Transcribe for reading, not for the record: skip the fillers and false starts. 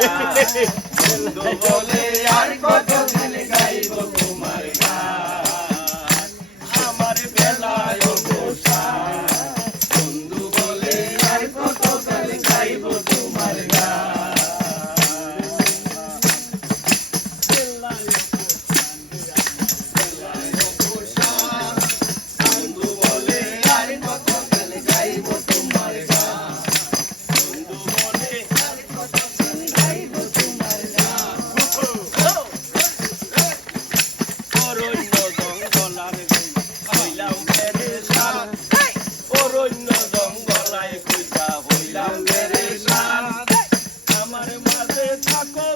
বন্ধু বলে আর কতদিন গাইব তোমার গান আমার বেলায় অবসান বন্ধু বলে আর কতদিন গাইব তোমার গান বন্ধু বলে আর কতদিন গাইব তোমার গান বন্ধু বলে আর কতদিন গাইব তোমার গান অরণ্য জঙ্গলার হইলাম পেরেশান অরণ্য জঙ্গলায় কইতা হইলাম পেরেশান আমার মাঝে থাকো